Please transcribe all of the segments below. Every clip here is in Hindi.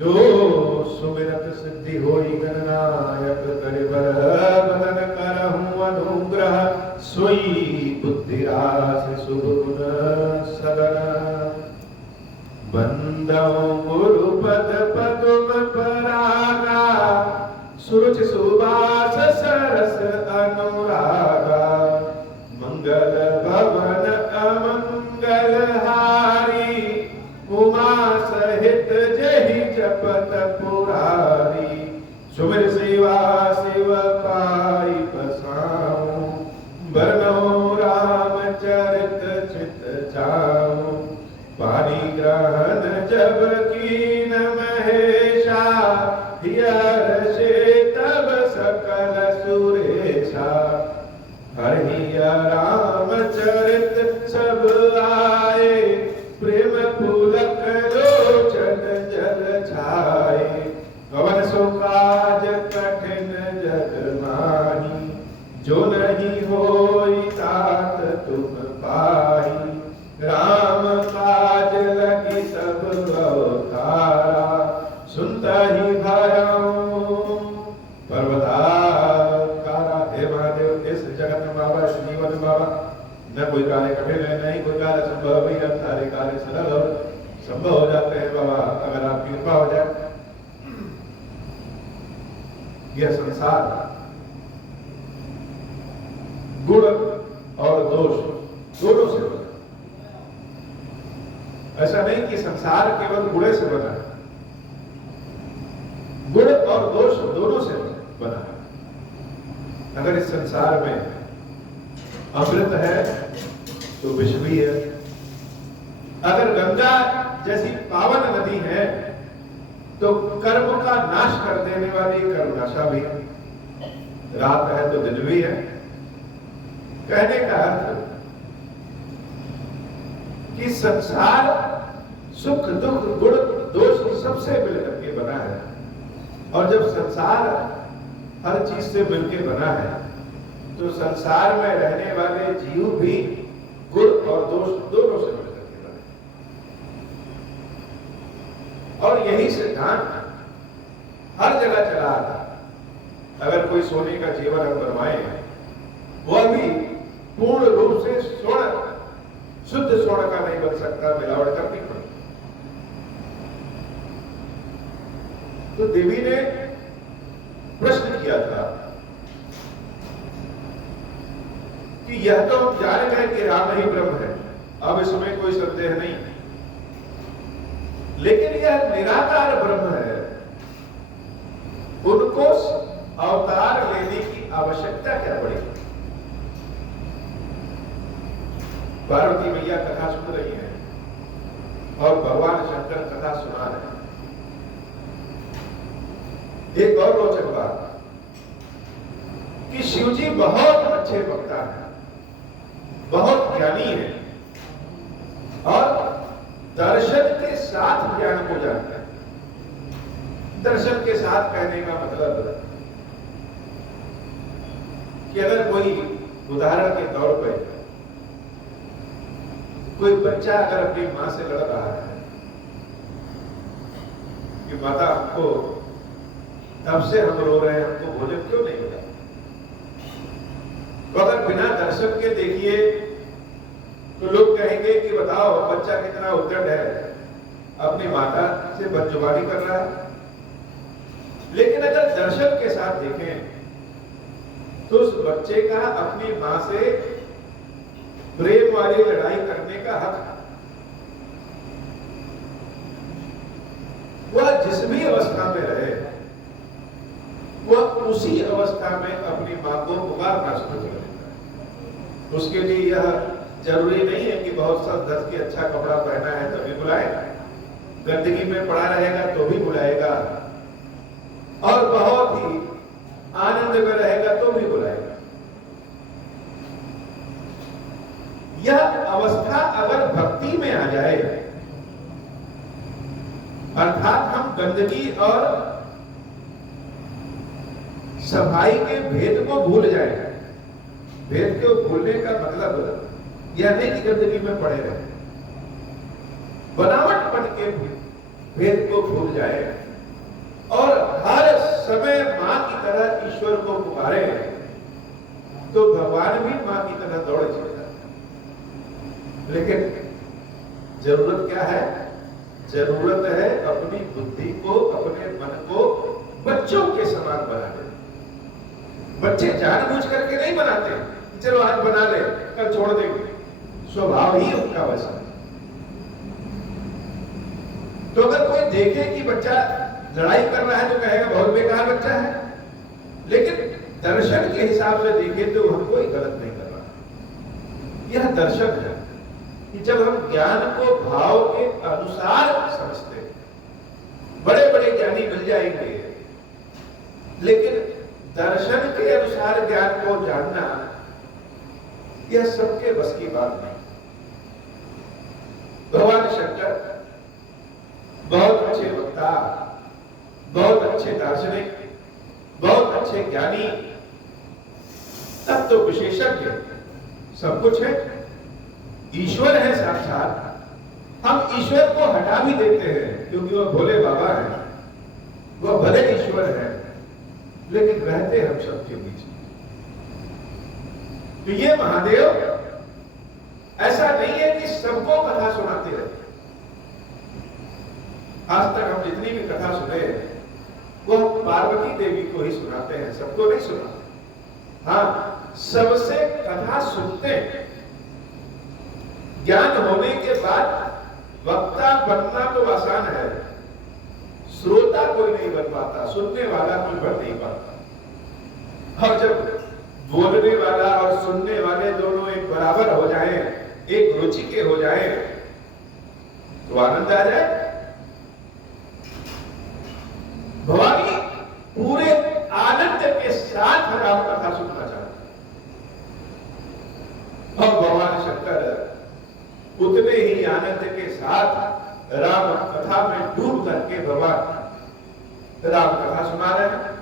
जो सुमिरत सिद्धि होई गणनायक करे बदन करहूं अनुग्रह सोई बुद्धिरास शुभ गुण सदन बंदौ गुरुपद पदुम परागा सुरुचि सुबास सरस अनुरागा मंगल भवन अमंगल हारी उमा सहित जहि जपत पुरारी सुमिर सेवा शिव पाई पसाऊं बरनौ राम चरित चित जाऊं पानी ग्रहण जब कीन महेशा हियर से तब सकल सुरेशा हरिया राम चरित सब आए प्रेम पुलक लोचन जल छाए कवन सो काज कठिन जग माही जो नहीं होई तात तुम पाही राम काज लगी सब अवतारा सुनता ही भयऊ पर्वताकारा। हे महादेव, इस जगत में बाबा जीवन बाबा न कोई कार्य कठिन है, नहीं कोई कार्य संभव ही, अब सारे कार्य सरल और संभव हो जाते हैं बाबा अगर आपकी कृपा हो जाए। यह संसार गुण और दोष दोनों से बना। ऐसा नहीं कि संसार केवल गुणे से बना है, गुण और दोष दोनों से बना है। अगर इस संसार में अमृत है तो विष भी है। अगर गंगा जैसी पावन नदी है तो कर्म का नाश कर देने वाली कर्मनाशा भी है। रात है तो दिन भी है। कहने का अर्थ कि संसार सुख दुख गुण दोष सबसे मिलकर के बना है, और जब संसार हर चीज से मिलकर बना है तो संसार में रहने वाले जीव भी गुण और दोष दोनों से मिलकर के बने। और यही सिद्धांत हर जगह चला आता। अगर कोई सोने का जेवर हम बनवाए वह भी पूर्ण रूप से स्वर्ण शुद्ध स्वर्ण का नहीं बन सकता, मिलावट करनी पड़ती। तो देवी ने प्रश्न किया था कि यह तो हम जान गए कि राम ही ब्रह्म है, अब इसमें कोई संदेह नहीं, लेकिन यह निराकार ब्रह्म है, उनको अवतार लेने की आवश्यकता क्या पड़ी? पार्वती मैया कथा सुन रही है और भगवान शंकर कथा सुना रहे हैं। एक और रोचक बात कि शिवजी बहुत अच्छे वक्ता हैं, बहुत ज्ञानी है और दर्शन के साथ ज्ञान को जानते हैं। दर्शन के साथ कहने का मतलब कि अगर कोई उदाहरण के तौर पर कोई बच्चा अगर अपनी मां से लड़ रहा है कि माता हमको तब से हम रो रहे हैं, हमको भोजन क्यों नहीं मिला, तो अगर बिना दर्शन के देखिए तो लोग कहेंगे कि बताओ बच्चा कितना उद्दंड है, अपनी माता से बदजुबानी कर रहा है। लेकिन अगर दर्शन के साथ देखें तो उस बच्चे का अपनी मां से प्रेम वाली लड़ाई करने का हक है। वह जिस भी अवस्था में रहे वह उसी अवस्था में अपनी मां को पुकारना शुरू कर देता है। उसके लिए यह जरूरी नहीं है कि बहुत सा दस की अच्छा कपड़ा पहना है तभी बुलाएगा, गंदगी में पड़ा रहेगा तो भी बुलाएगा, और बहुत ही आनंद में रहेगा तो भी बुलाएगा। यह अवस्था अगर भक्ति में आ जाए, अर्थात हम गंदगी और सफाई के भेद को भूल जाएंगे। भेद को भूलने का मतलब यह नहीं कि गंदगी में पड़े रहे, बनावट बन के भी भेद को भूल जाए और हर समय मां की तरह ईश्वर को पुकारे, तो भगवान भी मां की तरह दौड़े चले जाते हैं। लेकिन जरूरत क्या है? जरूरत है अपनी बुद्धि को, अपने मन को बच्चों के समान बना दे। बच्चे जानबूझ करके नहीं बनाते, चलो आज बना ले कल छोड़ देंगे, स्वभाव ही उनका वैसा है। तो अगर कोई देखे कि बच्चा लड़ाई कर रहा है तो कहेगा बहुत बेकार बच्चा है, लेकिन दर्शन के हिसाब से देखे तो हम कोई गलत नहीं कर रहा। यह दर्शन है कि जब हम ज्ञान को भाव के अनुसार समझते हैं, बड़े बड़े ज्ञानी मिल जाएंगे, लेकिन दर्शन के अनुसार ज्ञान को जानना यह सबके बस की बात नहीं। भगवान शंकर बहुत अच्छे वक्ता, बहुत अच्छे दार्शनिक, बहुत अच्छे ज्ञानी, तब तो विशेषज्ञ, सब कुछ है, ईश्वर है साक्षात। हम ईश्वर को हटा भी देते हैं क्योंकि वह भोले बाबा है, वह भले ईश्वर है, लेकिन रहते हम सबके बीच। तो ये महादेव ऐसा नहीं है कि सबको कथा सुनाते रहते। आज तक हम जितनी भी कथा सुने वह पार्वती देवी को ही सुनाते हैं, सबको नहीं सुनाते। हाँ, सबसे कथा सुनते हैं। ज्ञान होने के बाद वक्ता बनना तो आसान है, श्रोता कोई नहीं बन पाता, सुनने वाला कोई बन नहीं पाता। और जब बोलने वाला और सुनने वाले दोनों एक बराबर हो जाएं, एक रुचि के हो जाएं, तो आनंद आ जाए। भवानी पूरे आनंद के साथ राम कथा सुनना चाहते हैं और भगवान शंकर उतने ही आनंद के साथ राम कथा में डूब करके भगवान राम कथा सुना रहे हैं।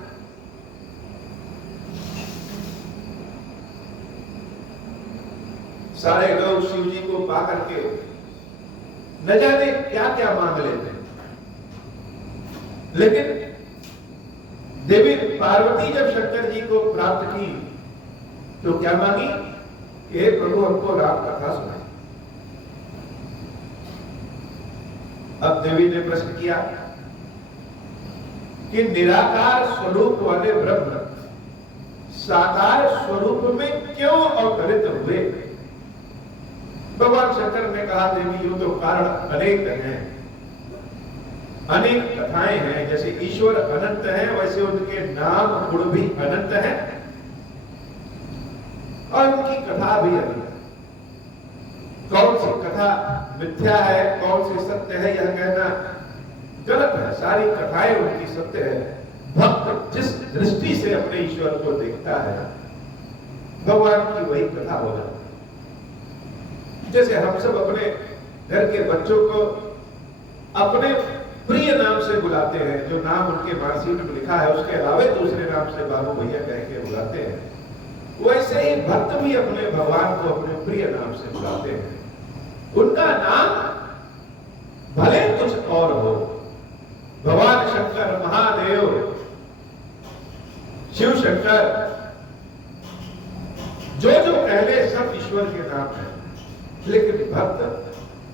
सारे लोग शिव जी को पा करके न जाने क्या क्या मांग लेते हैं, लेकिन देवी पार्वती जब शंकर जी को प्राप्त की तो क्या मांगी? हे प्रभु हमको राम कथा सुनाई। अब देवी ने प्रश्न किया कि निराकार स्वरूप वाले ब्रह्म साकार स्वरूप में क्यों अवतरित हुए? भगवान शंकर ने कहा देवी यो तो कारण अनेक हैं, अनेक कथाएं हैं। जैसे ईश्वर अनंत है वैसे उनके नाम गुण भी अनंत हैं और उनकी कथा भी अनंत है। कौन सी कथा मिथ्या है, कौन सी सत्य है, यह कहना गलत है। सारी कथाएं उनकी सत्य है। भक्त जिस दृष्टि से अपने ईश्वर को देखता है, भगवान की वही कथा हो जाती है। जैसे हम सब अपने घर के बच्चों को अपने प्रिय नाम से बुलाते हैं, जो नाम उनके मार्कशीट में लिखा है उसके अलावा दूसरे नाम से बाबू भैया कह के बुलाते हैं, वैसे ही भक्त भी अपने भगवान को अपने प्रिय नाम से बुलाते हैं। उनका नाम भले कुछ और हो, भगवान शंकर, महादेव, शिव शंकर, जो जो पहले सब ईश्वर के नाम है, लेकिन भक्त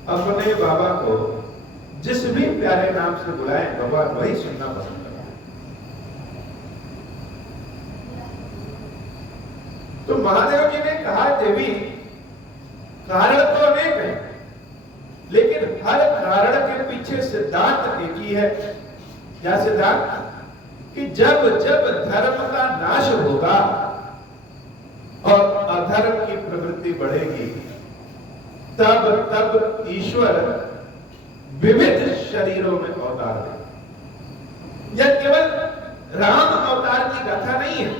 अपने बाबा को जिस भी प्यारे नाम से बुलाए भगवान वही सुनना पसंद करता है। तो महादेव जी ने कहा देवी कारण तो अनेक है, लेकिन हर कारण के पीछे सिद्धांत एक ही है। क्या सिद्धांत? कि जब जब धर्म का नाश होगा और अधर्म की प्रवृत्ति बढ़ेगी, तब तब ईश्वर विविध शरीरों में अवतार देगा। यह केवल राम अवतार की गाथा नहीं है,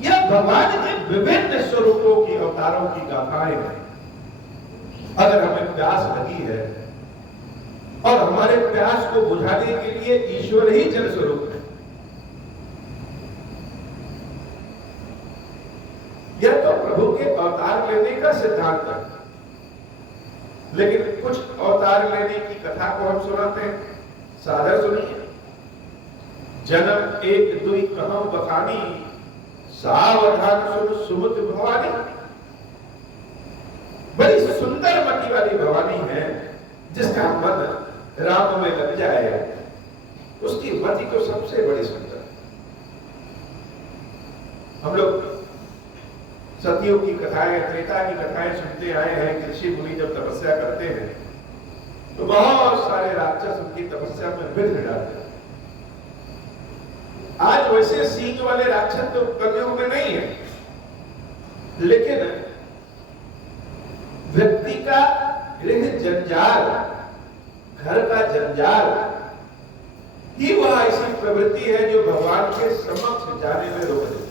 यह भगवान के विभिन्न स्वरूपों की अवतारों की गाथाएं हैं। अगर हमें प्यास लगी है और हमारे प्यास को बुझाने के लिए ईश्वर ही जल स्वरूप है, यह तो प्रभु के अवतार लेने का सिद्धांत है। लेकिन कुछ अवतार लेने की कथा को हम सुनाते हैं। सादर सुनिए। जन्म एक दुई कहम बखानी, सावधान सुन सुमति भवानी। बड़ी सुंदर मति वाली भवानी है, जिसका मन राम में लग जाए उसकी मति तो सबसे बड़ी सुंदर। हम लोग सतियों की कथाएं, त्रेता की कथाएं सुनते आए हैं कि ऋषि मुनि जब तपस्या करते हैं तो बहुत सारे राक्षस उनकी तपस्या में विघ्न डालते हैं। आज वैसे सींग वाले राक्षस तो कलयुग में नहीं है, लेकिन व्यक्ति का गृह जंजाल, घर का जंजाल ही वह ऐसी प्रवृत्ति है जो भगवान के समक्ष जाने में रोक देती।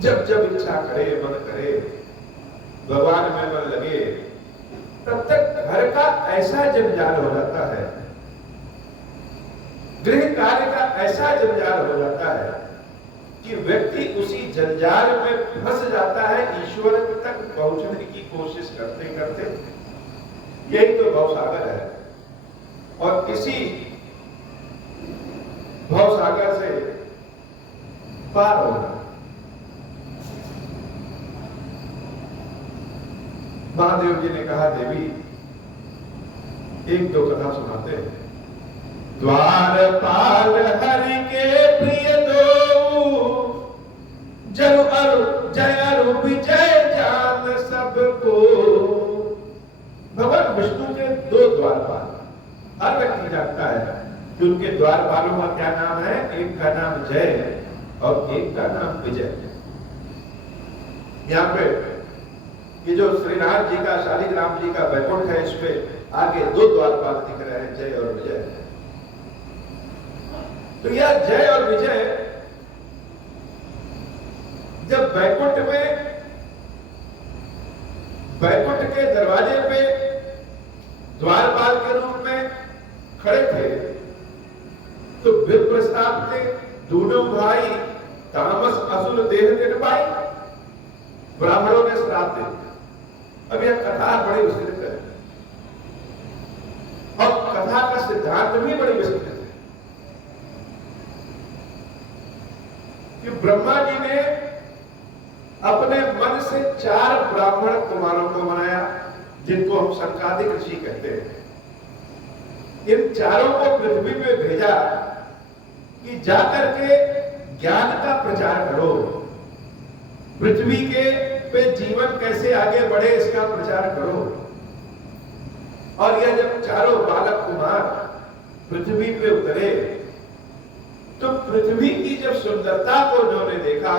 जब जब इच्छा करे, मन करे, भगवान में मन लगे, तब तक घर का ऐसा जंजाल हो जाता है, गृह कार्य का ऐसा जंजाल हो जाता है कि व्यक्ति उसी जंजाल में फंस जाता है, ईश्वर तक पहुंचने की कोशिश करते करते। यही तो भवसागर है, और इसी भवसागर से पार होना। महादेव जी ने कहा, देवी एक दो कथा सुनाते हैं। द्वारपाल हरि के प्रिय दो, जरु अरु जय अरु विजय जान सबको। भगवान विष्णु के दो द्वारपाल हर व्यक्ति जानता है कि उनके द्वारपालों का क्या नाम है। एक का नाम जय और एक का नाम विजय। यहाँ पे ये जो श्रीनाथ जी का, शालिग्राम जी का वैकुंठ है, इस पे आगे दो द्वारपाल दिख रहे हैं, जय और विजय। तो यह जय और विजय जब वैकुंठ में, वैकुंठ के दरवाजे पे द्वारपाल के रूप में खड़े थे, तो विप्रस्ताप थे, दोनों भाई तामस असुर देह तिन पाई, ब्राह्मणों ने श्राप दे दिया। अब यह कथा बड़ी विस्तृत है और कथा का सिद्धांत भी बड़ी विस्तृत है कि ब्रह्मा जी ने अपने मन से 4 ब्राह्मण कुमारों को बनाया, जिनको हम संकादिक ऋषि कहते हैं। इन चारों को पृथ्वी पे भेजा कि जाकर के ज्ञान का प्रचार करो, पृथ्वी के पे जीवन कैसे आगे बढ़े इसका प्रचार करो। और यह जब चारों बालक कुमार पृथ्वी पे उतरे तो पृथ्वी की जब सुंदरता को उन्होंने देखा,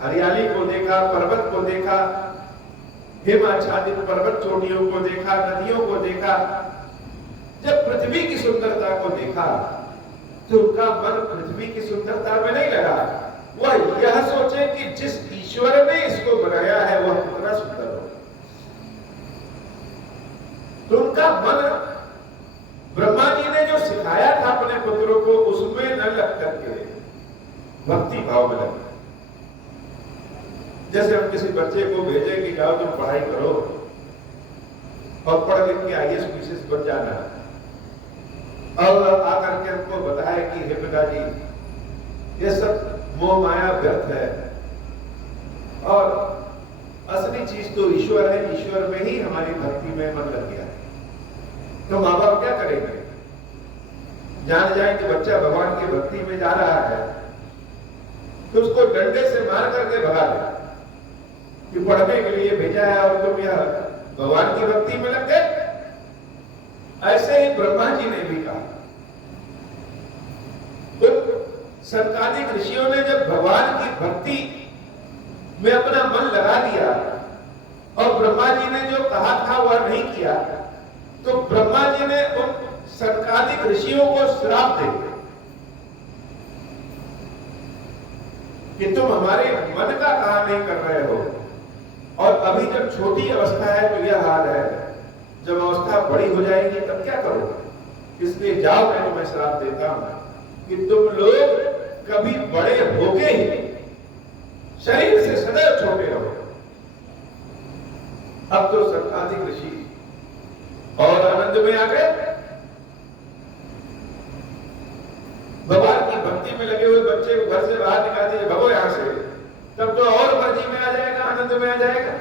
हरियाली को देखा, पर्वत को देखा, हिमाच्छादित पर्वत चोटियों को देखा, नदियों को देखा, जब पृथ्वी की सुंदरता को देखा तो उनका मन पृथ्वी की सुंदरता में नहीं लगा। वह यह सोचे कि जिस ईश्वर ने इसको बनाया है वह कितना सुंदर हो। तो उनका मन ब्रह्मा जी ने जो सिखाया था अपने पुत्रों को, उसमें न लग करके भक्ति भाव में लगा। जैसे हम किसी बच्चे को भेजें कि जाओ तुम पढ़ाई करो और पढ़ लिख के आईएएस पीसीएस बन जाना, और आकर के हमको बताए कि हे पिताजी ये सब मोह माया व्यर्थ है और असली चीज तो ईश्वर है, ईश्वर में ही हमारी भक्ति में मन लग गया है। तो माँ बाप क्या करेंगे? जान जाए कि बच्चा भगवान की भक्ति में जा रहा है तो उसको डंडे से मार करके भगा दे कि पढ़ने के लिए भेजा है और तुम यह भगवान की भक्ति में लग गए। ऐसे ही ब्रह्मा जी ने भी कहा। तो संकादिक ऋषियों ने जब भगवान की भक्ति में अपना मन लगा दिया और ब्रह्मा जी ने जो कहा था वह नहीं किया, तो ब्रह्मा जी ने उन संकादिक ऋषियों को श्राप दे दिया कि तुम हमारे मन का कहा नहीं कर रहे हो, और अभी जब छोटी अवस्था है तो यह हाल है, जब अवस्था बड़ी हो जाएगी तब क्या करोगे? इसलिए जाओ, मैं तुम्हें श्राप देता हूं कि तुम लोग कभी बड़े होगे ही नहीं, शरीर से सदैव छोटे रहो। अब तो सनकादिक ऋषि और आनंद में आ गए, भगवान की भक्ति में लगे हुए बच्चे को घर से बाहर निकाल दिए, भगो यहां से, तब तो और मर्जी में आ जाएगा, आनंद में आ जाएगा।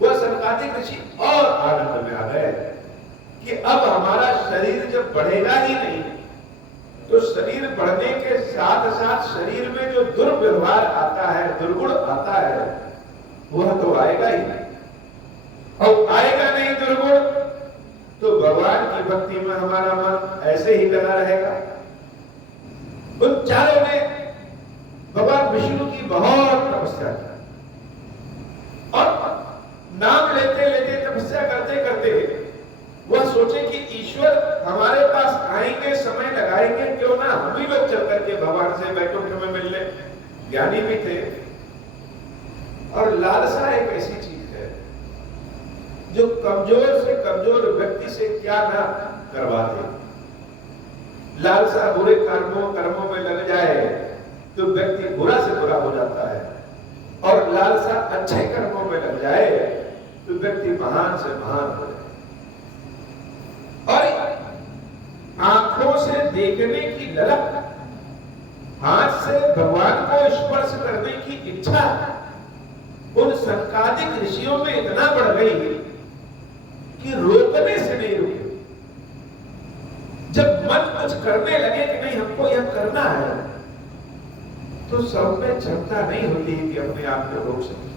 वह सनकादिक ऋषि और आनंद में आ गए कि अब हमारा शरीर जब बढ़ेगा ही नहीं, तो शरीर बढ़ने के साथ साथ शरीर में जो दुर्व्यवहार आता है, दुर्गुण आता है, वह तो आएगा ही नहीं। और आएगा नहीं दुर्गुण, तो भगवान की भक्ति में हमारा मन ऐसे ही लगा रहेगा। उन चारों ने भगवान विष्णु की बहुत तपस्या की, और नाम लेते लेते तपस्या करते करते वह सोचे कि ईश्वर हमारे पास आएंगे, समय लगाएंगे, क्यों ना हम ही लोग चल करके भगवान से वैकुंठ में मिल ले। ज्ञानी भी थे, और लालसा एक ऐसी चीज है जो कमजोर से कमजोर व्यक्ति से क्या ना करवा दे। लालसा बुरे कर्मों में लग जाए तो व्यक्ति बुरा से बुरा हो जाता है, और लालसा अच्छे कर्मों में लग जाए तो व्यक्ति महान से महान हो जाए। और आंखों से देखने की ललक, हाथ से भगवान को स्पर्श करने की इच्छा उन सनकादिक ऋषियों में इतना बढ़ गई कि रोकने से नहीं रुके। जब मन कुछ करने लगे कि नहीं हमको यह करना है, तो सब में क्षमता नहीं होती कि अपने आप को रोक सके।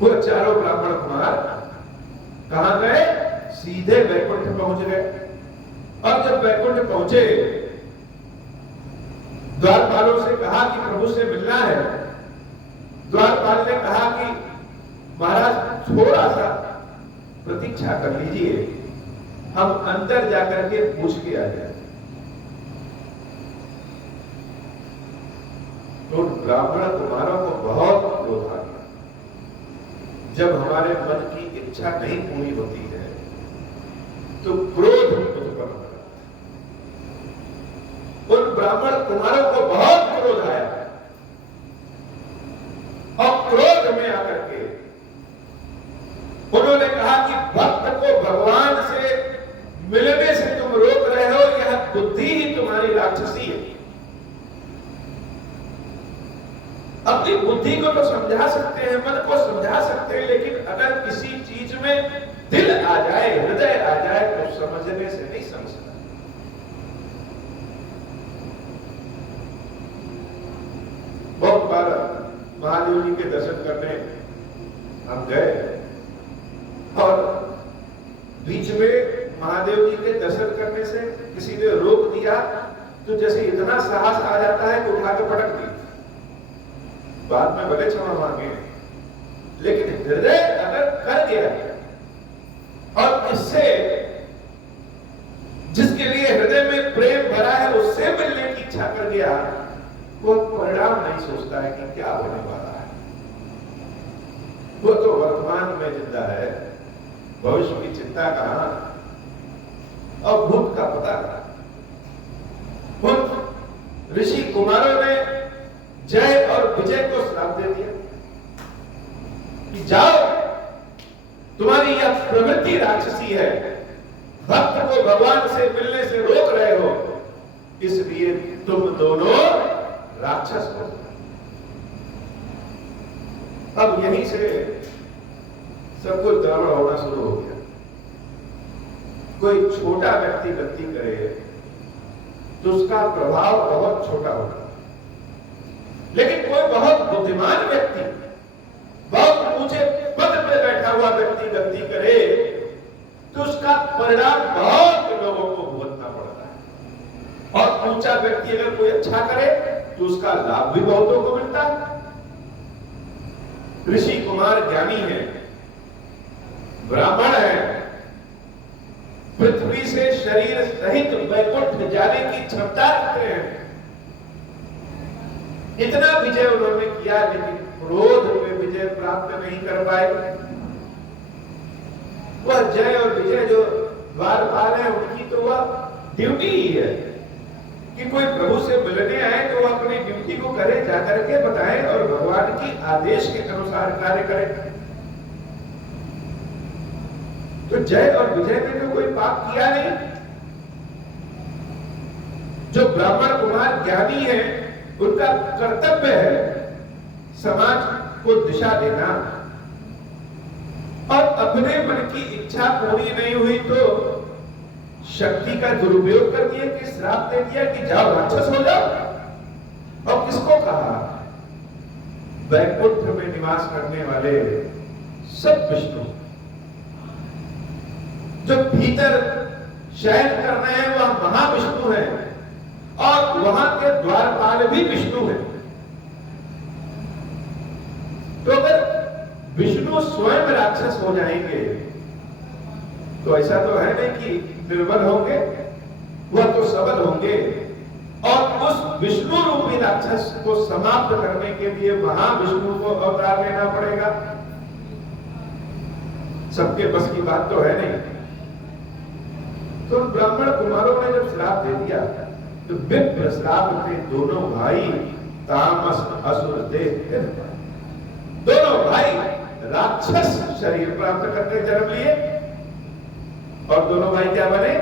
वो चारों ब्राह्मण कुमार कहां गए? सीधे वैकुंठ पहुंच गए। और जब वैकुंठ पहुंचे, द्वारपालों से कहा कि प्रभु से मिलना है। द्वारपाल ने कहा कि महाराज थोड़ा सा प्रतीक्षा कर लीजिए, हम अंदर जाकर के पूछ के आ जाए। तो ब्राह्मण कुमारों को बहुत क्रोध आ गया। जब हमारे मन की इच्छा नहीं पूरी होती है तो क्रोध उत्पन्न होता है। उन ब्राह्मण कुमारों को बहुत क्रोध आया, और क्रोध में आकर के उन्होंने कहा कि भक्त को भगवान से मिलने से तुम रोक रहे हो, यह बुद्धि ही तुम्हारी राक्षसी है। अपनी बुद्धि को तो समझा सकते हैं, मन को समझा सकते हैं, लेकिन अगर किसी चीज में दिल आ जाए, हृदय आ जाए, तो समझने से नहीं समझता। बहुत बार महादेव जी के दर्शन करने हम गए, और बीच में महादेव जी के दर्शन करने से किसी ने रोक दिया, तो जैसे इतना साहस आ जाता है कि उठा के पटक दी। बाद में भले क्षमा मांगे, लेकिन हृदय अगर कर गया, और इससे जिसके लिए हृदय में प्रेम भरा है उससे मिलने की इच्छा कर गया, वो परिणाम नहीं सोचता है कि क्या होने वाला है। वो तो वर्तमान में जिंदा है, भविष्य की चिंता कहां, और भूत का पता कहां। उन ऋषि कुमारों ने जय और विजय को श्राप दे दिया कि जाओ, तुम्हारी यह प्रवृत्ति राक्षसी है, भक्त को भगवान से मिलने से रोक रहे हो, इसलिए तुम दोनों राक्षस हो। अब यहीं से सब कुछ गड़बड़ होना शुरू हो गया। कोई छोटा व्यक्ति गलती करे तो उसका प्रभाव बहुत छोटा होगा, लेकिन कोई बहुत बुद्धिमान व्यक्ति, बहुत ऊंचे पद पर बैठा हुआ व्यक्ति गलती करे तो उसका परिणाम बहुत लोगों को भुगतना पड़ता है। और ऊंचा व्यक्ति अगर कोई अच्छा करे तो उसका लाभ भी बहुतों को मिलता है। ऋषि कुमार ज्ञानी है, ब्राह्मण है, पृथ्वी से शरीर सहित वैकुंठ जाने की क्षमता रखते हैं। इतना विजय उन्होंने किया, लेकिन क्रोध में विजय प्राप्त नहीं कर पाए। वह जय और विजय जो द्वारपाल है, उनकी तो वह ड्यूटी ही है कि कोई प्रभु से मिलने आए तो वह अपनी ड्यूटी को करे, जाकर के बताएं और भगवान की आदेश के अनुसार कार्य करें। तो जय और विजय ने तो कोई पाप किया नहीं। जो ब्राह्मण कुमार ज्ञानी है, उनका कर्तव्य है समाज को दिशा देना। और अपने मन की इच्छा पूरी नहीं हुई तो शक्ति का दुरुपयोग कर दिया कि श्राप दे दिया कि जाओ राक्षस हो जाओ। और किसको कहा? वैकुंठ में निवास करने वाले सब विष्णु, जो भीतर शयन कर रहे हैं वह महाविष्णु है और वहां के द्वारपाल भी विष्णु है। तो अगर विष्णु स्वयं राक्षस हो जाएंगे तो ऐसा तो है नहीं कि निर्बल होंगे, वह तो सबल होंगे। और उस विष्णु रूपी राक्षस को समाप्त करने के लिए महाविष्णु को अवतार लेना पड़ेगा। सबके बस की बात तो है नहीं। तो ब्राह्मण कुमारों ने जब श्राप दे दिया तो विप्र श्राप थे दोनों भाई तामस असुर थे। दोनों भाई राक्षस शरीर प्राप्त करके जन्म लिए और दोनों भाई क्या बने?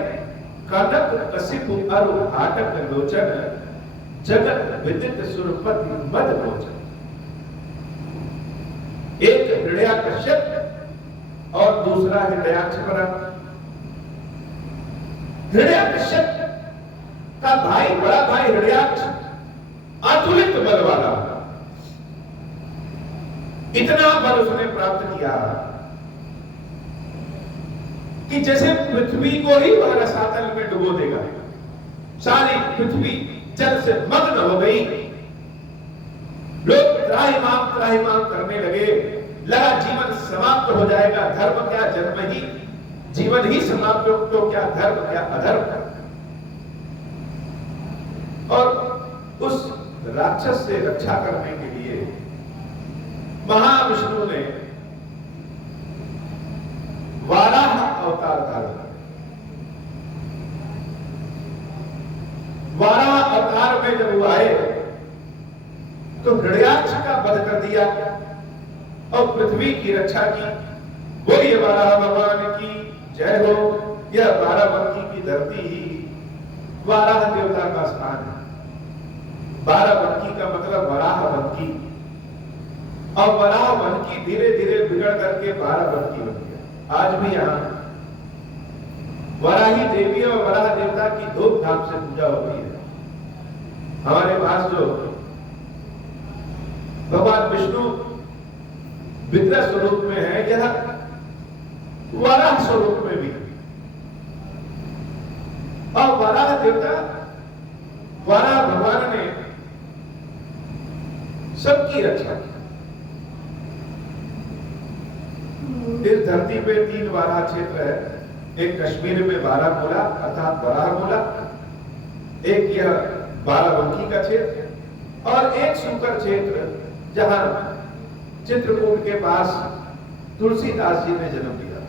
कनक कशिपु अरु हाटक लोचन जगत विदित सुरपति मद लोचन। एक हिरण्याकश्यप और दूसरा हिरण्याक्ष बना। हिरण्याकश्यप का भाई, बड़ा भाई हिरण्याक्ष अतुलित बल वाला, इतना बल उसने प्राप्त किया कि जैसे पृथ्वी को ही वह रसातल में डुबो देगा। सारी पृथ्वी जल से मग्न हो गई। लोग त्राहिमाम करने लगे। लगा जीवन समाप्त हो जाएगा। धर्म क्या जन्म ही, जीवन ही समाप्त, तो क्या धर्म क्या अधर्म। और उस राक्षस से रक्षा करने के लिए महाविष्णु ने वाराह अवतार धारण किया। वाराह अवतार में जब वो आए तो हिरण्याक्ष का वध कर दिया और पृथ्वी की रक्षा की। बोलिए वाराह भगवान की जय हो। यह बाराबंकी की धरती ही वाराह देवता का स्थान है। बाराबंकी का मतलब वराहबंकी, और वराहबंकी धीरे धीरे बिगड़ करके बाराबंकी बन गया। आज भी यहां वराही देवी और वराह देवता की धूमधाम से पूजा होती है। हमारे पास जो भगवान विष्णु विग्रह स्वरूप में है, यह वराह स्वरूप में भी। और वराह देवता, वराह भगवान ने सबकी रक्षा की। इस धरती पे 3 वाराह क्षेत्र है। एक कश्मीर में बारामूला अर्थात बराहमूला, एक यह बाराबंकी का क्षेत्र और एक सूकर क्षेत्र जहां चित्रकूट के पास तुलसीदास जी ने जन्म लिया।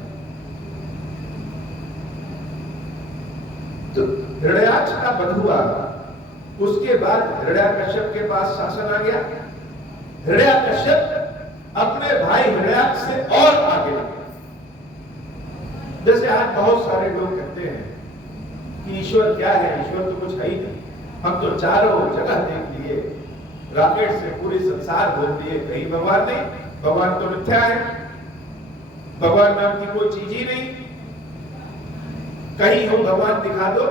तो हिरण्याक्ष का वध हुआ, उसके बाद हिरण्याकश्यप के पास शासन आ गया। हिरण्याकश्यप अपने भाई हिरण्याक्ष से और आगे लगे। जैसे आज बहुत सारे लोग कहते हैं कि ईश्वर क्या है, ईश्वर तो कुछ है ही नहीं, हम तो चारों जगह देख लिए, रॉकेट से पूरे संसार घूम लिए, कहीं भगवान नहीं, भगवान तो मिथ्या है, भगवान नाम की कोई चीज ही नहीं, कहीं हो भगवान दिखा दो।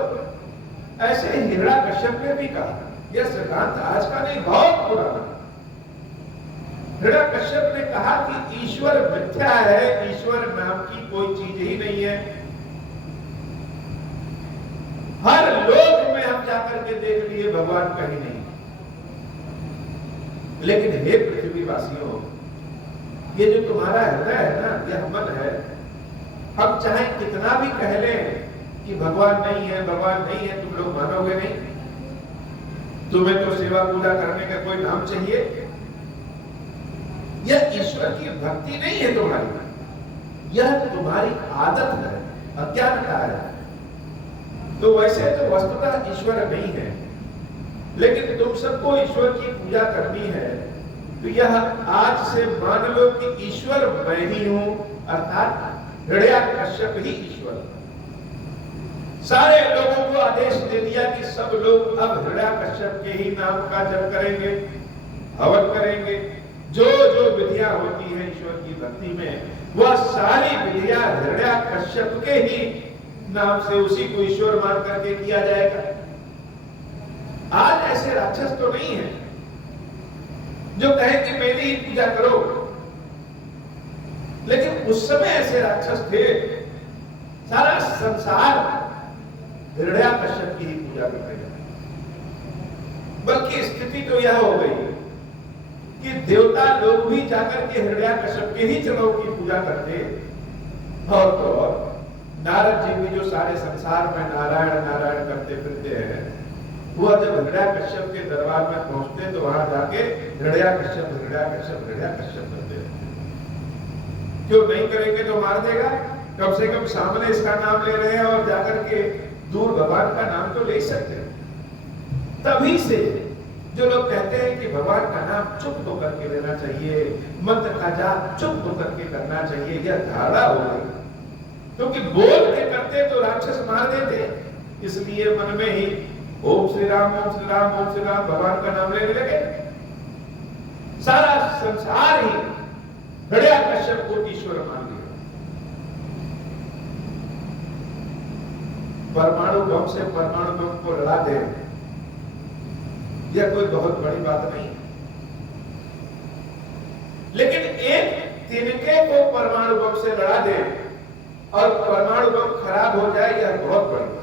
ऐसे हिरण्याकश्यप ने भी कहा। यह सिद्धांत आज का नहीं, बहुत पुराना। हिरण्याकश्यप ने कहा कि ईश्वर मिथ्या है, ईश्वर नाम की कोई चीज ही नहीं है। हर लोक में हम जाकर के देख लिए, भगवान कहीं नहीं। लेकिन हे पृथ्वीवासियों, ये जो तुम्हारा हृदय है ना, यह मन है, हम चाहे कितना भी कह लें कि भगवान नहीं है, भगवान नहीं है, तुम लोग मानोगे नहीं। तुम्हें तो सेवा पूजा करने का कोई नाम चाहिए। यह ईश्वर की भक्ति नहीं है तुम्हारी, यह तुम्हारी आदत है, अज्ञानता है। तो वैसे तो वस्तुतः ईश्वर नहीं है, लेकिन तुम सबको ईश्वर की पूजा करनी है। तो यह आज से मान लो कि ईश्वर मैं ही हूं, अर्थात हिरण्याकश्यप ही ईश्वर था। सारे लोगों को आदेश दे दिया कि सब लोग अब हिरण्याकश्यप के ही नाम का जप करेंगे, हवन करेंगे। जो जो विधियां होती है ईश्वर की भक्ति में, वह सारी विधियां हिरण्याकश्यप के ही नाम से, उसी को ईश्वर मान करके किया जाएगा। आज ऐसे राक्षस तो नहीं है जो कहे कि मेरी ही पूजा करो, लेकिन उस समय ऐसे राक्षस थे, सारा संसार हिरण्याकश्यप की ही पूजा करने लगा। बल्कि स्थिति तो यह हो गई कि देवता लोग भी जाकर के हिरण्याकश्यप के ही चरणों की पूजा करते, और तो और नारद जी भी जो सारे संसार में नारायण नारायण करते फिरते हैं, वह जब हिरण्याकश्यप के दरबार में पहुंचते तो वहां जाके हिरण्याकश्यप हिरण्याकश्यप हिरण्याकश्यप करते हैं। क्यों नहीं करेंगे तो मार देगा, कम से कम सामने इसका नाम ले रहे हैं और जाकर के दूर भगवान का नाम तो ले सकते हैं। तभी से जो लोग कहते हैं कि भगवान का नाम चुप होकर के लेना चाहिए, मंत्र का जाप चुप होकर के करना चाहिए, यह धारणा हो गई। क्योंकि बोल के करते तो राक्षस मार देते, इसलिए मन में ही ओम श्री राम ओम श्री राम ओम श्री राम भगवान का नाम लेने लगे। सारा संसार ही हिरण्याकश्यप को ईश्वर मान लिया। परमाणु बम से परमाणु बम को लड़ा दे, यह कोई बहुत बड़ी बात नहीं, लेकिन एक तिनके को परमाणु बम से लड़ा दे और परमाणु बम खराब हो जाए, यह बहुत बड़ी बात।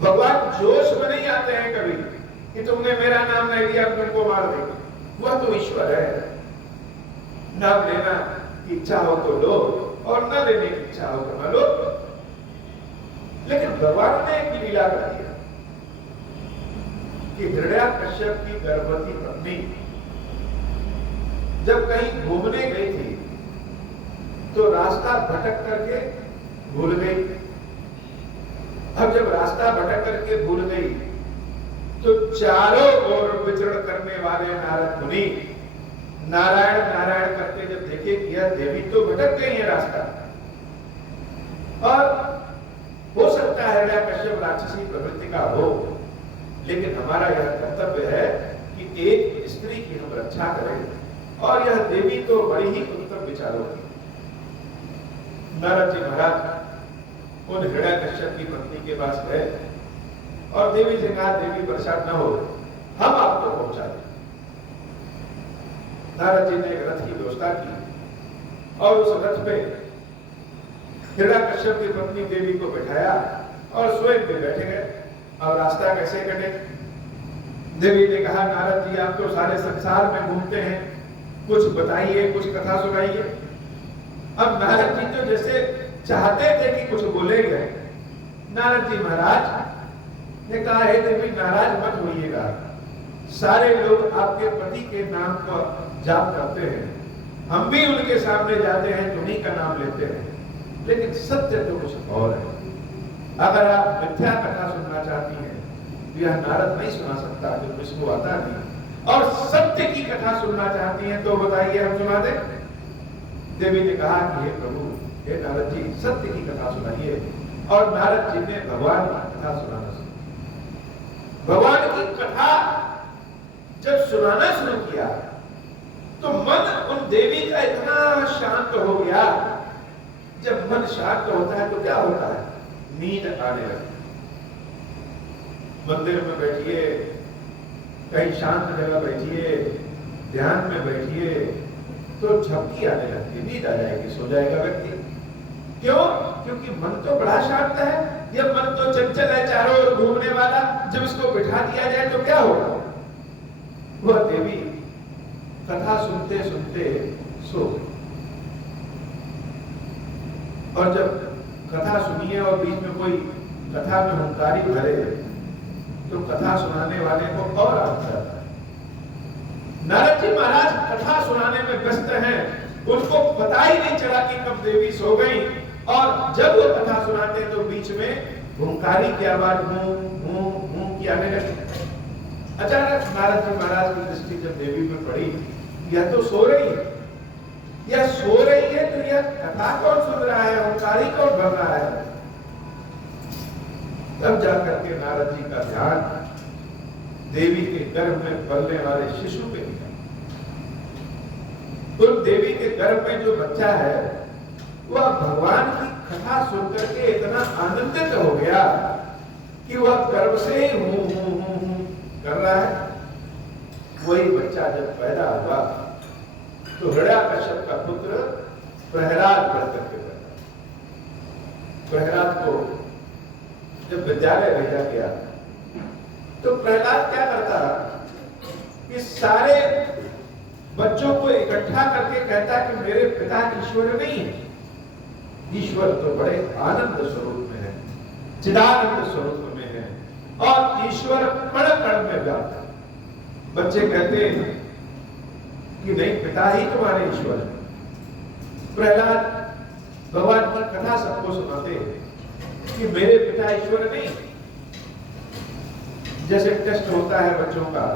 भगवान जोश में नहीं आते हैं कभी कि तुमने मेरा नाम नहीं लिया तुमको मार देंगे, वह तो ईश्वर है। नाम लेना की इच्छा हो तो लो और न लेने की इच्छा हो तो न लो। लेकिन भगवान ने एक लीला कर दिया कि हिरण्याकश्यप की गर्भवती पत्नी जब कहीं घूमने गई थी तो रास्ता भटक करके भूल गई। अब जब रास्ता भटक करके भूल गई तो चारों ओर विचरण करने वाले नारद मुनि नारायण नारायण करते जब देखे कि यह देवी तो भटक गई है रास्ता, और हो सकता है हिरण्याकश्यप राक्षसी प्रवृत्ति का हो, लेकिन हमारा यह कर्तव्य है कि एक स्त्री की हम रक्षा करें, और यह देवी तो बड़ी ही उत्तम विचारों की। नारद जी महाराज उन हिरण्याकश्यप की पत्नी के पास गए और देवी जी कहा, देवी परेशान न हो, हम आपको पहुंचा दें। नारद जी ने एक रथ की व्यवस्था की और उस रथ पे हिरण्याकश्यप की पत्नी देवी को बैठाया और स्वयं पे बैठे गए। और रास्ता कैसे कटे? देवी ने कहा, नारद जी आप तो सारे संसार में घूमते हैं, कुछ बताइए, कुछ कथा सुनाइए। अब नारद जी तो जैसे चाहते थे कि कुछ बोलेंगे। नारद जी महाराज ने कहा, हे देवी नाराज मत होइएगा, सारे लोग आपके पति के नाम पर जाप करते हैं, हम भी उनके सामने जाते हैं, उन्हीं का नाम लेते हैं, लेकिन सत्य तो कुछ और है। अगर आप मिथ्या कथा सुनना चाहती हैं तो यह नारद नहीं सुना सकता, जो किसको आता नहीं, और सत्य की कथा सुनना चाहती हैं तो बताइए, हम सुना दें। देवी ने कहा कि हे प्रभु, हे नारद जी सत्य की कथा सुनाइए। और नारद जी ने भगवान की कथा सुनाना शुरू। भगवान की कथा जब सुनाना शुरू किया तो मन उन देवी का इतना शांत हो गया। जब मन शांत होता है तो क्या होता है? नींद आने लगती। मंदिर में बैठिए, कहीं शांत जगह बैठिए, ध्यान में बैठिए तो झपकी आने लगती है, नींद आ जाएगी, सो जाएगा व्यक्ति। क्यों? क्योंकि मन तो बड़ा शांत है। यह मन तो चंचल है, चारों ओर घूमने वाला, जब इसको बिठा दिया जाए तो क्या होगा? वह देवी कथा सुनते सुनते सो गई। और जब कथा सुनिए और बीच में कोई कथा में हुंकारी भरे तो कथा सुनाने वाले को और आनंद आता है। नारद जी महाराज कथा सुनाने में व्यस्त हैं, उनको पता ही नहीं चला कि कब देवी सो गई। और जब वो कथा सुनाते तो बीच में हुंकारी की आवाज हूं की आने लगती। अचानक नारद जी महाराज की दृष्टि जब देवी में पड़ी, यह तो सो रही है, या सो रही है, तो यह कथा कौन सुन रहा है, ओंकारी कौन बन रहा है। तब जाकर के नारद जी का ध्यान देवी के गर्भ में पलने वाले शिशु पे गया। उन देवी के गर्भ में जो बच्चा है वह भगवान की कथा सुनकर के इतना आनंदित हो गया कि वह गर्भ से ही हूं कर रहा है। वही बच्चा जब पैदा हुआ तो हिरण्याकश्यप का पुत्र प्रहलाद बनकर के पैदा। प्रहलाद को जब विद्यालय भेजा गया तो प्रहलाद क्या करता कि सारे बच्चों को इकट्ठा करके कहता कि मेरे पिता ईश्वर नहीं है। ईश्वर तो बड़े आनंद स्वरूप में है, चिदानंद स्वरूप में है, और ईश्वर कण कण में व्याप्त है। बच्चे कहते हैं कि नहीं, पिता ही तुम्हारे ईश्वर है। प्रहलाद भगवान की कथा सबको सुनाते हैं कि मेरे पिता ईश्वर नहीं। जैसे टेस्ट होता है बच्चों का,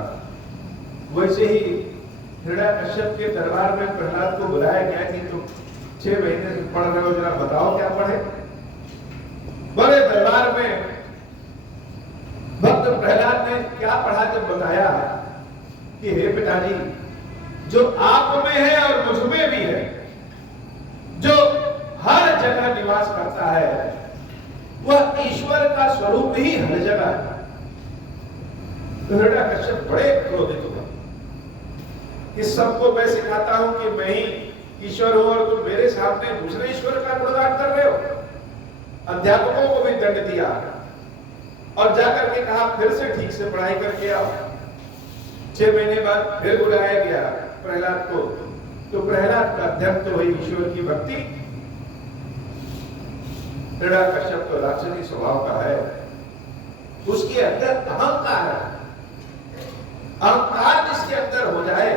वैसे ही हिरण्याकश्यप के दरबार में प्रहलाद को बुलाया गया कि तुम 6 महीने से पढ़ रहे हो, जरा बताओ क्या पढ़े। बड़े दरबार में भक्त प्रहलाद ने क्या पढ़ा जब बताया कि हे पिताजी, जो आप में है और मुझ में भी है, जो हर जगह निवास करता है, वह ईश्वर का स्वरूप ही हर जगह है। तो हिरण्याकश्यप बड़े क्रोधित हुआ कि सबको मैं सिखाता हूं कि मैं ही ईश्वर हूं और तुम मेरे सामने दूसरे ईश्वर का गुणगान कर रहे हो। अध्यापकों को भी दंड दिया और जाकर के कहा फिर से ठीक से पढ़ाई करके आओ। 6 महीने बाद फिर बुलाया गया प्रहलाद को, तो प्रहलाद का अध्ययन तो वही ईश्वर की भक्ति। हिरण्याकश्यप तो राक्षसी स्वभाव का है, उसके अंदर अहंकार है। अहंकार जिसके अंदर हो जाए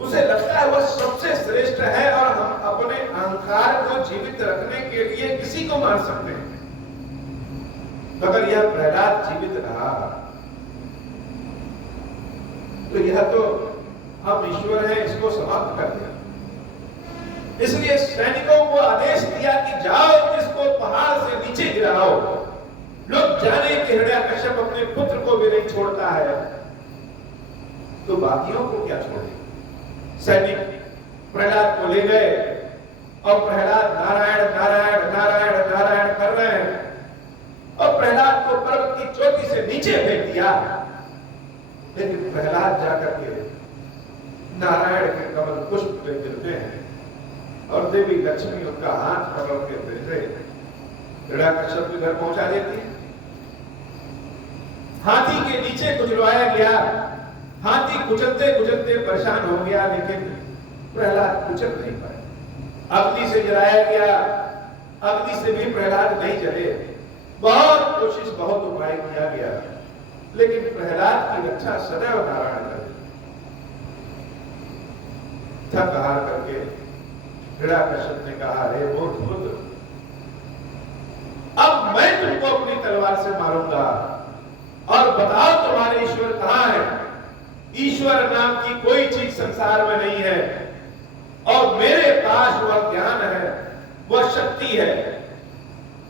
उसे लगता है वह सबसे श्रेष्ठ है और हम अपने अहंकार को जीवित रखने के लिए किसी को मार सकते हैं। अगर यह प्रहलाद जीवित रहा तो यह तो हम ईश्वर हैं इसको समाप्त कर दिया। इसलिए सैनिकों को आदेश दिया कि जाओ इसको पहाड़ से नीचे गिराओ। लोग जाने कि हिरण्याकश्यप अपने पुत्र को भी नहीं छोड़ता है, तो बाकियों को क्या छोड़ेगा। सैनिक प्रहलाद को ले गए और प्रहलाद नारायण नारायण नारायण नारायण कर रहे हैं और प्रहलाद को पर्वत की चोटी से नीचे फेंक दिया। लेकिन प्रहलाद जाकर के नारायण के कमल पुष्प पे गिरते हैं और देवी लक्ष्मी उनका हाथ पकड़ के फिर से हिरण्याकश्यप के घर पहुंचा देती। हाथी के नीचे कुचलवाया गया। हाथी कुचलते कुचलते परेशान हो गया, लेकिन प्रहलाद कुचल नहीं पाए। अग्नि से जलाया गया, अग्नि से भी प्रहलाद नहीं जले। बहुत कोशिश, बहुत उपाय किया गया, लेकिन प्रहलाद की रक्षा सदैव नारायण कर। थक हार करके हिरण्याकश्यप ने कहा, अरे मूर्ख पुत्र, अब मैं तुमको अपनी तलवार से मारूंगा और बताओ तुम्हारे ईश्वर कहां है। ईश्वर नाम की कोई चीज संसार में नहीं है और मेरे पास वह ज्ञान है, वह शक्ति है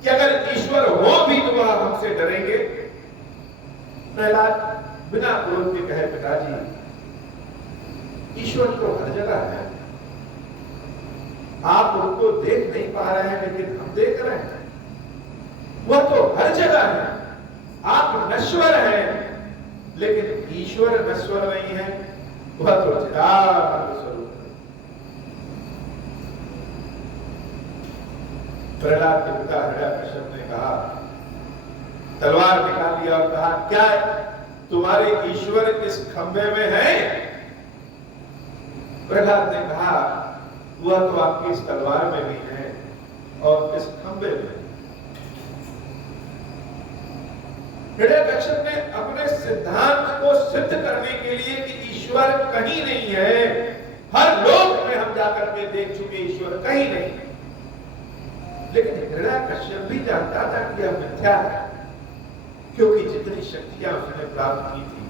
कि अगर ईश्वर हो भी तो वह हमसे डरेंगे। प्रहलाद बिना क्रोध के कहे, पिताजी, ईश्वर तो हर जगह है, आप उनको देख नहीं पा रहे हैं लेकिन हम देख रहे हैं। वह तो हर जगह है। आप नश्वर हैं लेकिन ईश्वर नश्वर नहीं है, वह तो चिदानंद स्वरूप है। प्रहलाद के पिता हिरण्याकश्यप ने कहा, तलवार निकाल लिया और कहा, क्या तुम्हारे ईश्वर इस खंभे में है। प्रहलाद ने कहा, वह तो आपकी इस तलवार में भी है और इस खंभे में। हिरण्याकश्यप ने अपने सिद्धांत को सिद्ध करने के लिए कि ईश्वर कहीं नहीं है, हर लोक में हम जाकर के देख चुके ईश्वर कहीं नहीं, लेकिन हिरण्याकश्यप भी जानता था कि यह मिथ्या है, क्योंकि जितनी शक्तियां उसने प्राप्त की थी,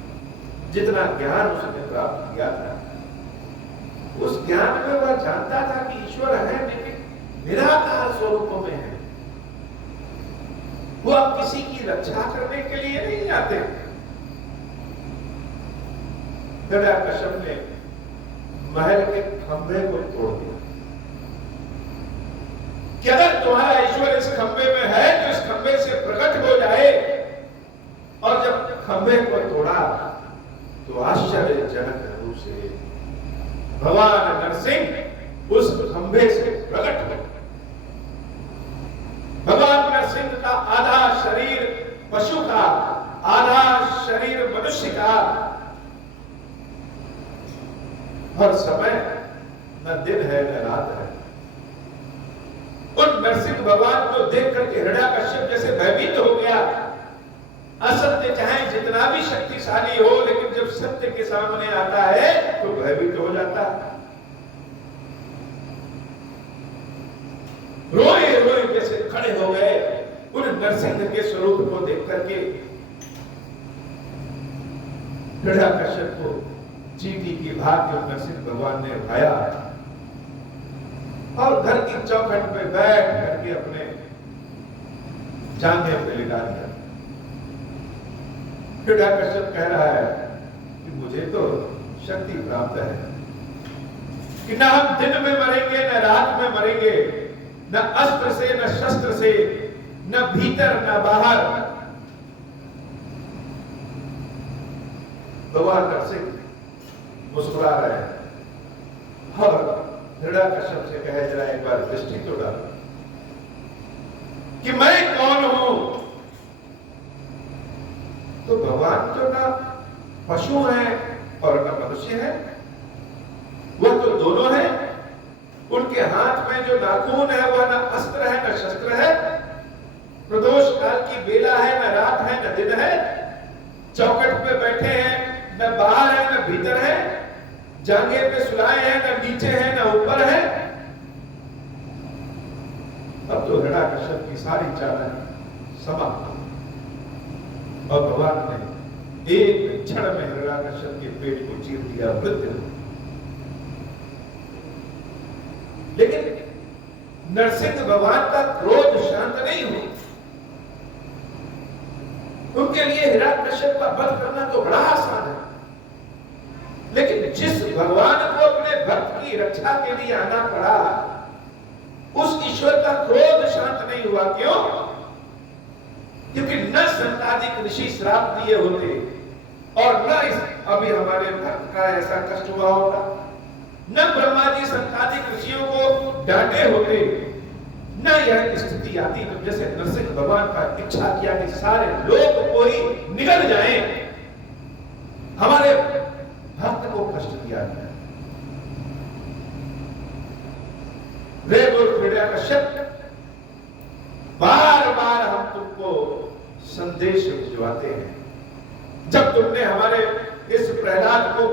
जितना ज्ञान उसने प्राप्त किया था, उस ज्ञान में वह जानता था कि ईश्वर है, लेकिन निराकार स्वरूप में है। वो अब किसी की रक्षा करने के लिए नहीं आते। हिरण्यकश्यप ने महल के खंभे को तोड़ दिया कि अगर तुम्हारा ईश्वर इस खंभे में है तो इस खंभे से प्रकट हो जाए। और जब खंभे को तोड़ा तो आश्चर्यजनक रूप से भगवान नरसिंह उस खंभे से प्रकट हो। भगवान नरसिंह का आधा शरीर पशु का, आधा शरीर मनुष्य का। हर समय न दिन है न रात है। उन नरसिंह भगवान को देख करके हिरण्यकश्यप जैसे भयभीत हो गया। असत्य चाहे जितना भी शक्तिशाली हो, लेकिन जब सत्य के सामने आता है तो भयभीत हो जाता है। रोए रोए जैसे खड़े हो गए उन नरसिंह के स्वरूप को देख करके। हिरण्यकश्यप को चींटी की भांति नरसिंह भगवान ने उठाया और घर की चौखट पे बैठ करके अपने जांघे पे लिटा दिया। हिरण्यकश्यप कह रहा है कि मुझे तो शक्ति प्राप्त है कि न हम दिन में मरेंगे न रात में मरेंगे, न अस्त्र से न शस्त्र से, न भीतर न बाहर। भगवान नरसिंह मुस्कुरा रहे हैं और हिरण्यकश्यप से कहे जरा एक बार दृष्टि तो डाल कि मैं कौन हूं। तो भगवान तो ना पशु है और न मनुष्य है, वह तो दोनों है। उनके हाथ में जो नाखून है वह न अस्त्र है न शस्त्र है, प्रदोष काल की बेला है, न रात है न दिन है। चौखट पे बैठे हैं, न बाहर है न भीतर है। जांघे पे सुलाए हैं, न नीचे है न ऊपर है। अब तो हिरण्यकश्यप की सारी चालाकी समाप्त। और भगवान ने एक क्षण में हिरण्यकश्यप के पेट को चीर दिया, मृत्यु। लेकिन नरसिंह भगवान का क्रोध शांत नहीं हुआ। उनके लिए हिरण्यकश्यप का वध करना तो बड़ा आसान है, लेकिन जिस भगवान को अपने भक्त की रक्षा के लिए आना पड़ा, उस ईश्वर का क्रोध शांत नहीं हुआ। क्यों? क्योंकि न संतादिक ऋषि श्राप दिए होते और न अभी हमारे भक्त का ऐसा कष्ट हुआ होता, न ब्रह्मा जी संतादिक ऋषियों को डांटे होते, न यह स्थिति आती। तो जैसे नरसिंह भगवान का इच्छा किया कि सारे लोग कोई निगल जाएं, हमारे भक्त को कष्ट दिया गया। वे हिरण्यकश्यप, बार बार हम तुमको संदेश भिजवाते हैं। जब तुमने हमारे इस प्रहलाद को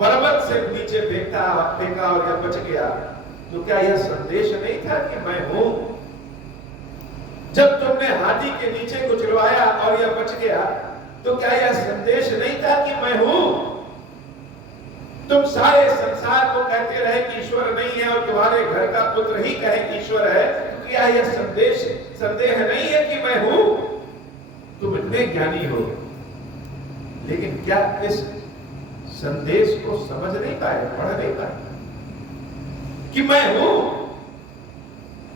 पर्वत से नीचे फेंका और यह बच गया, तो क्या यह संदेश नहीं था कि मैं हूं? जब तुमने हाथी के नीचे को चलवाया और यह बच गया, तो क्या यह संदेश नहीं था कि मैं हूं? तुम सारे संसार को कहते रहे कि ईश्वर नहीं है और तुम्हारे घर का पुत्र ही कहे कि ईश्वर है, तो क्या यह संदेह नहीं है कि मैं हूं? तुम इतने ज्ञानी हो, लेकिन क्या इस संदेश को समझ नहीं पाए, पढ़ नहीं पाए कि मैं हूं?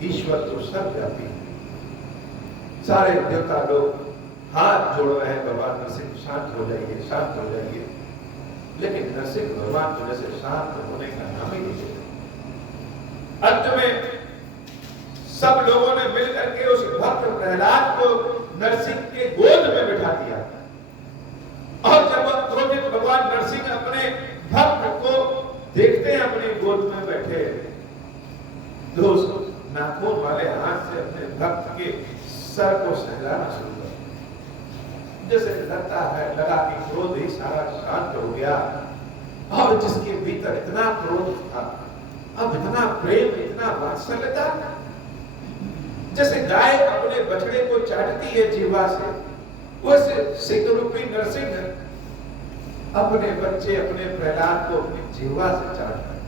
ईश्वर तो सर्वव्यापी है। सारे देवता लोग हाथ जोड़ रहे हैं, भगवान नरसिंह शांत हो जाइए, शांत हो जाइए। लेकिन नरसिंह भगवान तो जैसे शांत होने का नाम ही नहीं लेते। अंत में सब लोगों ने मिलकर के उस भक्त प्रहलाद को नरसिंह के गोद में बिठा दिया। और जब क्रोधित भगवान नरसिंह अपने भक्त को देखते हैं अपने गोद में बैठे, तो उस नाखून वाले हाथ से अपने भक्त के सर को सहलाना शुरू कर, जैसे लगता है लगा कि क्रोध ही सारा शांत हो गया। और जिसके भीतर इतना क्रोध था, अब इतना प्रेम, इतना वात्सल्य था। जैसे गाय अपने बछड़े को चाटती है जीवा से, वैसे सिंह रूपी नरसिंह अपने बच्चे, अपने प्रहलाद को अपनी जीवा से चाटता है।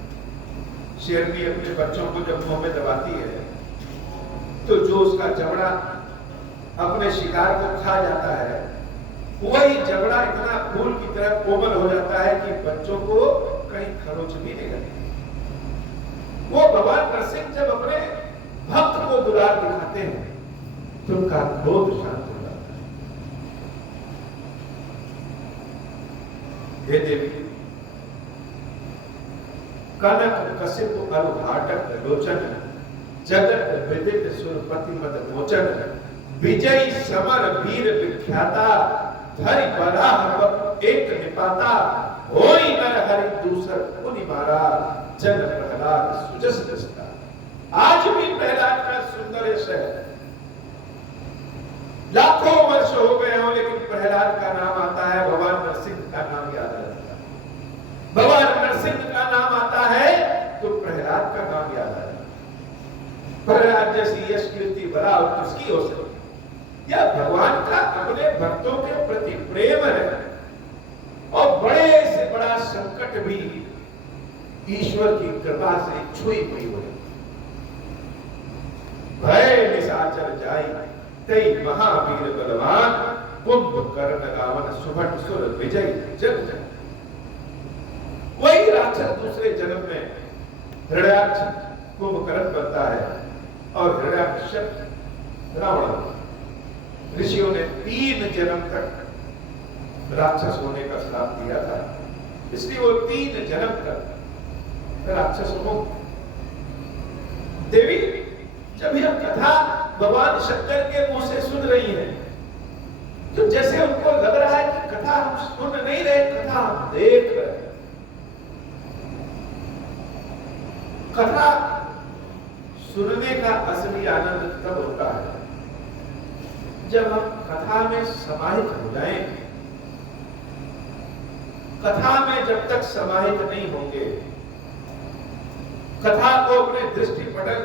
शेरनी अपने बच्चों को जब मुंह में दबाती है तो जो उसका जबड़ा अपने शिकार को खा जाता है, वही जबड़ा इतना फूल की तरह कोमल हो जाता है कि बच्चों को कहीं खरोच भी नहीं लगती। वो भगवान नरसिंह जब अपने भक्त को दुलार दिखाते हैं तो उनका क्रोध शांत हो जाता है। हे देवी, कनक कसिप अरुघाटक लोचन, जगत विदित सुरपति मद मोचन, विजयी समर वीर विख्याता, धरि बराह एक निपाता, होई नर हरि दूसर मुनि मारा, जन प्रहलाद सुजस दस्ता। आज भी प्रहलाद का सुंदर यश है। लाखों वर्ष हो गए हो लेकिन प्रहलाद का नाम आता है, भगवान नरसिंह का नाम याद रहता है। भगवान नरसिंह का नाम आता है तो प्रहलाद का नाम याद आता है। प्रहलाद जैसी यश कीर्ति बड़ा किसकी हो सकती? यह भगवान का अपने भक्तों के प्रति प्रेम है। और बड़े से बड़ा संकट भी ईश्वर की कृपा से छुई हुई हो। भय निशाचर जाई तई महावीर बलवान, कुंभकर्ण रावण सुभट सुर विजय जग जग। वही राक्षस दूसरे जन्म में हिरण्याक्ष कुंभकर्ण बनता है और हिरण्याक्ष रावण। ऋषियों ने 3 जन्म तक राक्षस होने का श्राप दिया था, इसलिए वो 3 जन्म तक राक्षस हो। देवी, जब यह कथा भगवान शंकर के मुंह से सुन रही है तो जैसे उनको लग रहा है कि कथा हम सुन नहीं रहे, कथा हम देख रहे हैं। कथा सुनने का असली आनंद तब होता है जब हम कथा में समाहित हो जाएं। कथा में जब तक समाहित नहीं होंगे, कथा को अपने दृष्टि पटल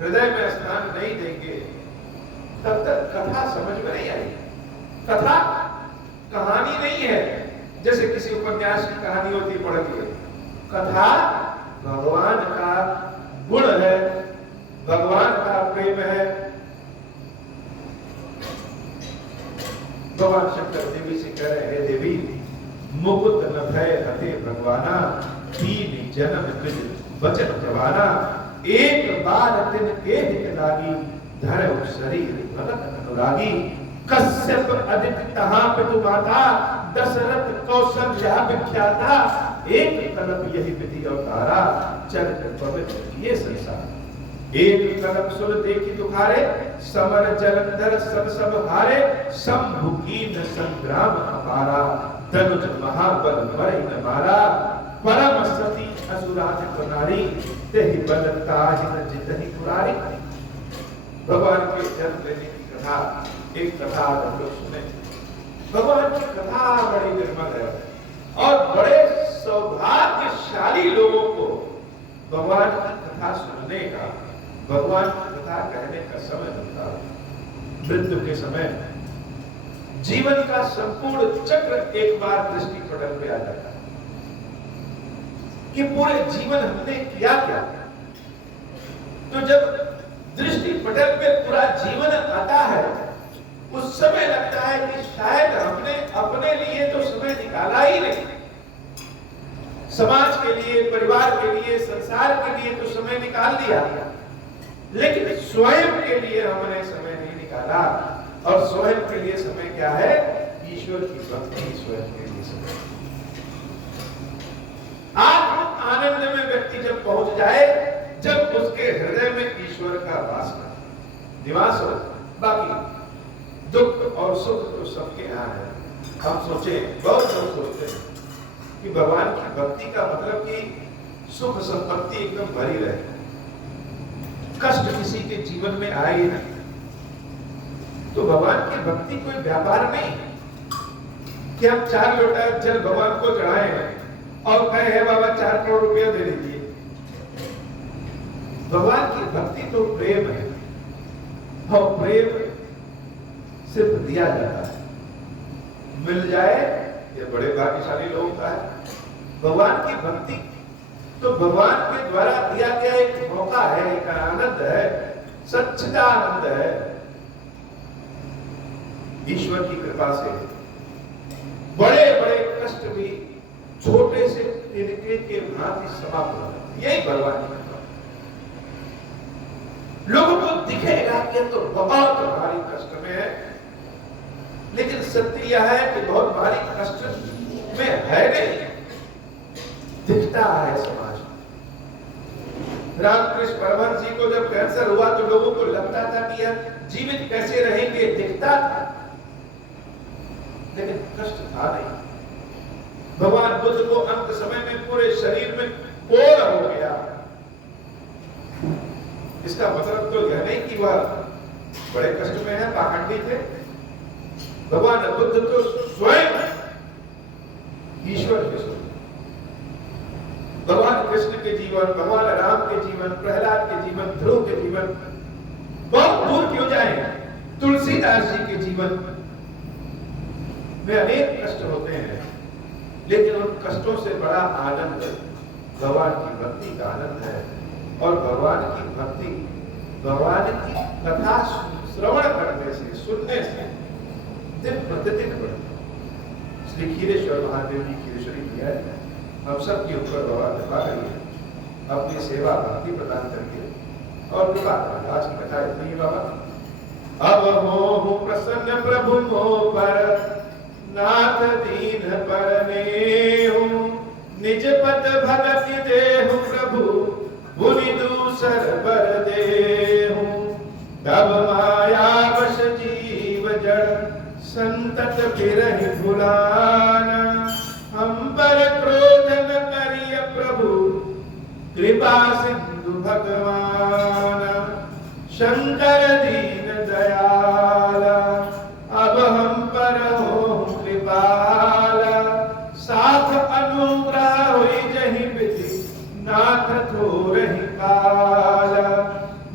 हृदय में स्थान नहीं देंगे, तब तक कथा समझ में नहीं आएगी। कथा कहानी नहीं है, जैसे किसी उपन्यास की कहानी होती पढ़ ली। कथा भगवान का गुण है, भगवान का प्रेम है। भगवान शंकर देवी से कह रहे हैं, देवी मुकुट न भय हते भगवाना, 3 जन्म तुझ वचन प्रवाना, एक बार तिन के हित लागी, धरऊ शरीर भगत अनुरागी, कश्यप अदित तहां पितु माता, दशरथ कौशल्या विख्याता, एक कल्प यही विधि अवतारा, चरित्र पवित्र ये संसार। एक कल्प सुन देखी दुखारे, समर जलंधर सब सब हारे, शंभु कीन संग्राम अपारा, धनुज महाबल मरहि न मारा, परम सती असुराधिक नारी, तेहि बल ताहि न जितहि पुरारी। भगवान के जन्म लेने की कथा, एक कथा हम लोग सुने। भगवान की कथा बड़ी निर्मल है और बड़े सौभाग्यशाली लोगों को भगवान की कथा सुनने का, भगवान की कथा कहने का समय मिलता है। मृत्यु के समय जीवन का संपूर्ण चक्र एक बार दृष्टि पटल पे आ जाता है कि पूरे जीवन हमने किया क्या। तो जब दृष्टि पटल पे पूरा जीवन आता है, उस समय लगता है कि शायद हमने अपने लिए तो समय निकाला ही नहीं। समाज के लिए, परिवार के लिए, संसार के लिए तो समय निकाल लिया, लेकिन स्वयं के लिए हमने समय नहीं निकाला। और स्वयं के लिए समय क्या है? ईश्वर की भक्ति। स्वयं के लिए समय, आत्म आनंद में व्यक्ति जब पहुंच जाए, जब उसके हृदय में ईश्वर का वास निवास हो, बाकी दुख और सुख तो सबके यहाँ है। हम सोचे, बहुत लोग सोचते हैं कि भगवान की भक्ति का मतलब कि सुख संपत्ति एकदम भरी रहे, कष्ट किसी के जीवन में आए ही नहीं। तो भगवान की भक्ति कोई व्यापार नहीं कि हम 4 लोटा जल भगवान को चढ़ाए और कहे है बाबा 4 करोड़ रुपया दे दीजिए। भगवान की भक्ति तो प्रेम है और प्रेम सिर्फ दिया जाता है, मिल जाए ये बड़े भाग्यशाली लोगों का है। भगवान की भक्ति तो भगवान के द्वारा दिया गया एक मौका है, एक आनंद है, सच्चिदानंद है। ईश्वर की कृपा से बड़े बड़े कष्ट भी छोटे से तिनके के भांति समाप्त हो जाते। यही भगवान की कृपा। लोगों को दिखेगा कि तो बहुत भारी कष्ट में है, लेकिन सत्य यह है कि बहुत भारी कष्ट में है नहीं, दिखता है समाज। रामकृष्ण परमहंस जी को जब कैंसर हुआ तो लोगों को लगता था कि यह जीवित कैसे रहेंगे, दिखता था, लेकिन कष्ट था नहीं। भगवान बुद्ध को अंत समय में पूरे शरीर में कोढ़ हो गया। इसका मतलब तो यह नहीं कि वह बड़े कष्ट में है, पाखंडी थे। भगवान बुद्ध तो स्वयं ईश्वर के स्वरूप। भगवान कृष्ण के जीवन, भगवान राम के जीवन, प्रहलाद के जीवन, ध्रुव के जीवन, बहुत दूर क्यों जाए, तुलसीदास जी के जीवन में अनेक कष्ट होते हैं, लेकिन उन कष्टों से बड़ा आनंद भगवान की भक्ति का आनंद है। और भगवान की भक्ति, भगवान की कथा श्रवण करने से, सुनने से दिन प्रतिदिन बढ़ती। श्री खीरेश्वर महादेव की खीरेश्वरी किया है, हम सब के ऊपर भगवान कृपा करिए, अपनी सेवा भक्ति प्रदान करिए और कृपा करिए। आज की कथा इतनी ही बाबा। अब हो प्रसन्न प्रभु मोह पर, नाथ दीन पर नेहु, निज पद भगति देहु प्रभु, भुनि दूसर बर देहु। तब माया वश जीव जड़, संतत बिरहि भुलाना। हम पर क्रोध न करिय प्रभु, कृपा सिंधु भगवान। शंकर दीन दयाला, अब हम पर हो कृपाला। साथ अनुग्रह होई जहि विधि, नाथ थोरहि काला।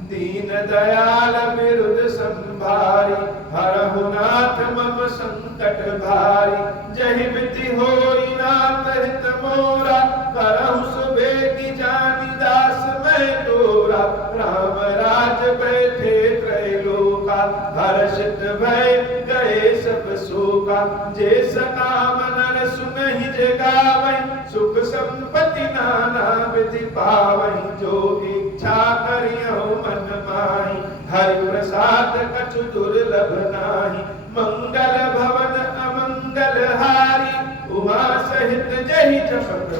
दीन दयाल विरुद्ध संभारी, हरहु नाथ मम संकट भारी। जहि विधि होई नाथ हित मोरा, करहु सुबेगी जानी दास मैं तोरा। राम राज बैठे त्रैलोका, हर्षित भय गए सब शोका। जे सकाम नर सुनहि जे गावै, सुख संपत्ति नाना विधि पावै। जो इच्छा करियो मन माहि, हरि प्रसाद कछु दुर्लभ नाही। मंगल भवन अमंगल हारी, उमा सहित जहि जपत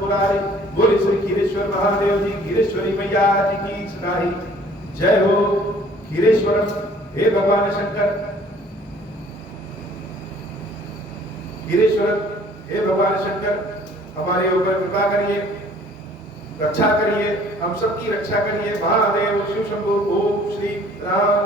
पुरारी। बोले श्री खीरेश्वर महादेव जी, खीरेश्वरी मैया जी की सदाई जय हो। खीरेश्वरम हे भगवान शंकर, खीरेश्वरम हे भगवान शंकर, हमारे ऊपर कृपा करिए, रक्षा करिए, हम सबकी रक्षा करिए। महादेव शिव शंभु। ओम श्री राम